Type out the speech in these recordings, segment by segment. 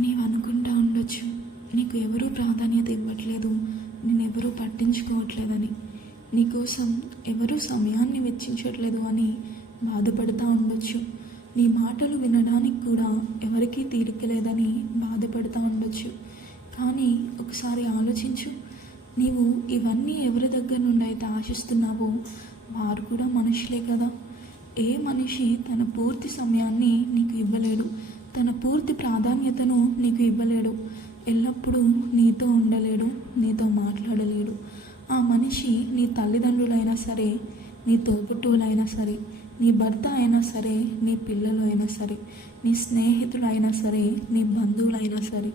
నీవు అనుకుంటా ఉండొచ్చు, నీకు ఎవరూ ప్రాధాన్యత ఇవ్వట్లేదు, నేనెవరూ పట్టించుకోవట్లేదని, నీకోసం ఎవరూ సమయాన్ని వెచ్చించట్లేదు అని బాధపడుతూ ఉండొచ్చు. నీ మాటలు వినడానికి కూడా ఎవరికీ తీరిక లేదని బాధపడుతూ ఉండొచ్చు. కానీ ఒకసారి ఆలోచించు, నీవు ఇవన్నీ ఎవరి దగ్గర నుండి అయితే ఆశిస్తున్నావో వారు కూడా మనుషులే కదా. ఏ మనిషి తన పూర్తి సమయాన్ని నీకు ఇవ్వలేడు, తన పూర్తి ప్రాధాన్యతను నీకు ఇవ్వలేడు, ఎల్లప్పుడూ నీతో ఉండలేడు, నీతో మాట్లాడలేడు. ఆ మనిషి నీ తల్లిదండ్రులైనా సరే, నీ తోబుట్టువులైనా సరే, నీ భర్త అయినా సరే, నీ పిల్లలు అయినా సరే, నీ స్నేహితులైనా సరే, నీ బంధువులైనా సరే.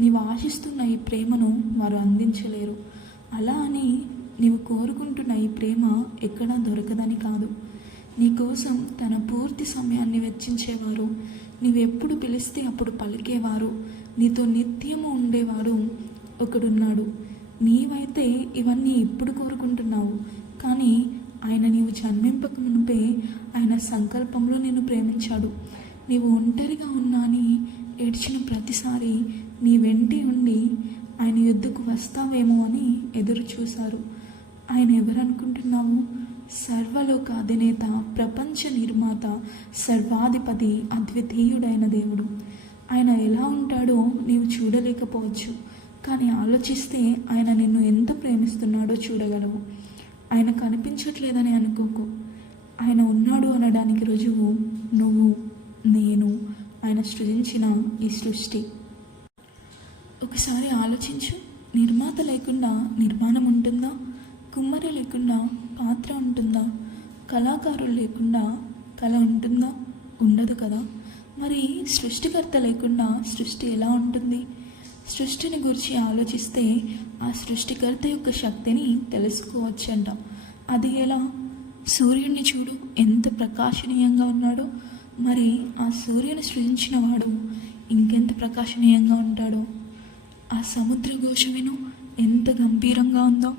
నీవు ఆశిస్తున్న ఈ ప్రేమను వారు అందించలేరు. అలా అని నీవు కోరుకుంటున్న ఈ ప్రేమ ఎక్కడా దొరకదని కాదు. నీకోసం తన పూర్తి సమయాన్ని వెచ్చించేవారు, నీవెప్పుడు పిలిస్తే అప్పుడు పలికేవారు, నీతో నిత్యము ఉండేవాడు ఒకడున్నాడు. నీవైతే ఇవన్నీ ఇప్పుడు కోరుకుంటున్నావు, కానీ ఆయన నీవు జన్మింపక మునిపే ఆయన సంకల్పంలో నిన్ను ప్రేమించాడు. నీవు ఒంటరిగా ఉన్నా అని ఏడ్చిన ప్రతిసారి నీ వెంటి ఉండి ఆయన యొద్దకు వస్తావేమో అని ఎదురు చూశారు. ఆయన ఎవరనుకుంటున్నావు? సర్వలోక అధినేత, ప్రపంచ నిర్మాత, సర్వాధిపతి, అద్వితీయుడైన దేవుడు. ఆయన ఎలా ఉంటాడో నీవు చూడలేకపోవచ్చు, కానీ ఆలోచిస్తే ఆయన నిన్ను ఎంత ప్రేమిస్తున్నాడో చూడగలవు. ఆయన కనిపించట్లేదని అనుకోకు. ఆయన ఉన్నాడు అనడానికి రుజువు నువ్వు, నేను, ఆయన సృజించిన ఈ సృష్టి. ఒకసారి ఆలోచించు, నిర్మాత లేకుండా నిర్మాణం ఉంటుందా? కుమ్మరి లేకుండా పాత్ర ఉంటుందా? కళాకారులు లేకుండా కళ ఉంటుందా? ఉండదు కదా. మరి సృష్టికర్త లేకుండా సృష్టి ఎలా ఉంటుంది? సృష్టిని గురించి ఆలోచిస్తే ఆ సృష్టికర్త యొక్క శక్తిని తెలుసుకోవచ్చంట. అది ఎలా? సూర్యుడిని చూడు, ఎంత ప్రకాశనీయంగా ఉన్నాడో. మరి ఆ సూర్యుని సృజించిన వాడు ఇంకెంత ప్రకాశనీయంగా ఉంటాడో. ఆ సముద్ర ఘోష విను, ఎంత గంభీరంగా ఉందో.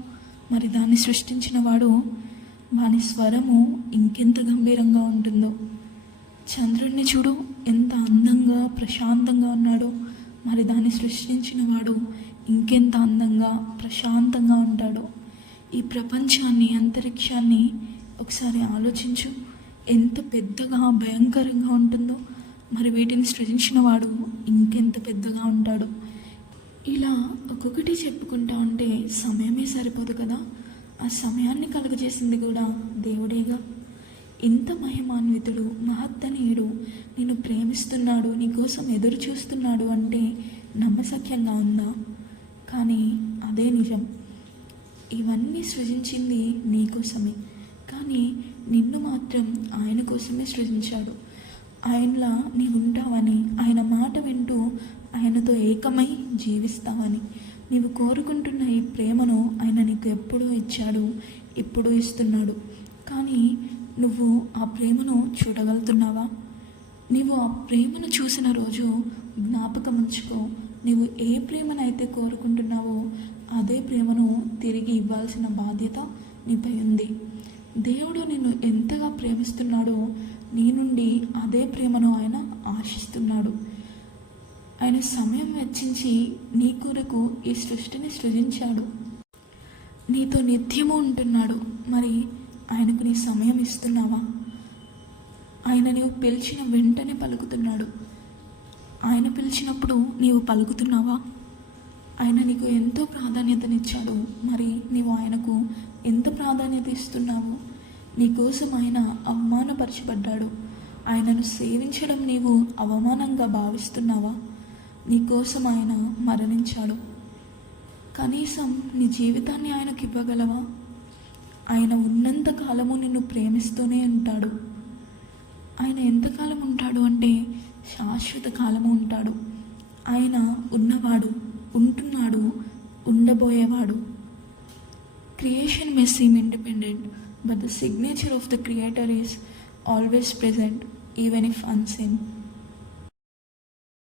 మరి దాన్ని సృష్టించిన వాడు, వాని స్వరము ఇంకెంత గంభీరంగా ఉంటుందో. చంద్రుడిని చూడు, ఎంత అందంగా ప్రశాంతంగా ఉన్నాడో. మరి దాన్ని సృష్టించిన వాడు ఇంకెంత అందంగా ప్రశాంతంగా ఉంటాడో. ఈ ప్రపంచాన్ని, అంతరిక్షాన్ని ఒకసారి ఆలోచించు, ఎంత పెద్దగా భయంకరంగా ఉంటుందో. మరి వీటిని సృజించిన వాడు ఇంకెంత పెద్దగా ఉంటాడో. ఇలా ఒక్కొక్కటి చెప్పుకుంటా ఉంటే సమయమే సరిపోదు కదా. ఆ సమయాన్ని కలుగజేసింది కూడా దేవుడేగా. ఇంత మహిమాన్వితుడు, మహత్తనీయుడు నిన్ను ప్రేమిస్తున్నాడు, నీకోసం ఎదురు చూస్తున్నాడు అంటే నమ్మశక్యంగా ఉందా? కానీ అదే నిజం. ఇవన్నీ సృజించింది నీకోసమే, కానీ నిన్ను మాత్రం ఆయన కోసమే సృజించాడు. ఆయనలా నీవు ఉంటావని, ఆయన మాట వింటూ ఆయనతో ఏకమై జీవిస్తావని. నీవు కోరుకుంటున్న ఈ ప్రేమను ఆయన నీకు ఎప్పుడూ ఇచ్చాడు, ఇప్పుడు ఇస్తున్నాడు. కానీ నువ్వు ఆ ప్రేమను చూడగలుగుతున్నావా? నీవు ఆ ప్రేమను చూసిన రోజు జ్ఞాపకం ఉంచుకో. నీవు ఏ ప్రేమనైతే కోరుకుంటున్నావో అదే ప్రేమను తిరిగి ఇవ్వాల్సిన బాధ్యత నీపై ఉంది. దేవుడు నిన్ను ఎంతగా ప్రేమిస్తున్నాడో నీ నుండి అదే ప్రేమను ఆయన ఆశిస్తున్నాడు. ఆయన సమయం వెచ్చించి నీ కొరకు ఈ సృష్టిని సృజించాడు, నీతో నిత్యము ఉంటున్నాడు. మరి ఆయనకు నీ సమయం ఇస్తున్నావా? ఆయన నీవు పిలిచిన వెంటనే పలుకుతున్నాడు. ఆయన పిలిచినప్పుడు నీవు పలుకుతున్నావా? ఆయన నీకు ఎంతో ప్రాధాన్యతనిచ్చాడు, మరి నీవు ఆయనకు ఎంత ప్రాధాన్యత ఇస్తున్నావు? నీకోసం ఆయన అవమానపరచబడ్డాడు. ఆయనను సేవించడం నీవు అవమానంగా భావిస్తున్నావా? నీకోసం ఆయన మరణించాడు. కనీసం నీ జీవితాన్ని ఆయనకు ఇవ్వగలవా? ఆయన ఉన్నంత కాలము నిన్ను ప్రేమిస్తూనే ఉంటాడు. ఆయన ఎంతకాలం ఉంటాడు అంటే శాశ్వత కాలము ఉంటాడు. ఆయన ఉన్నవాడు, ఉంటున్నాడు, ఉండబోయేవాడు. Creation may seem independent, but the signature of the Creator is always present, even if unseen.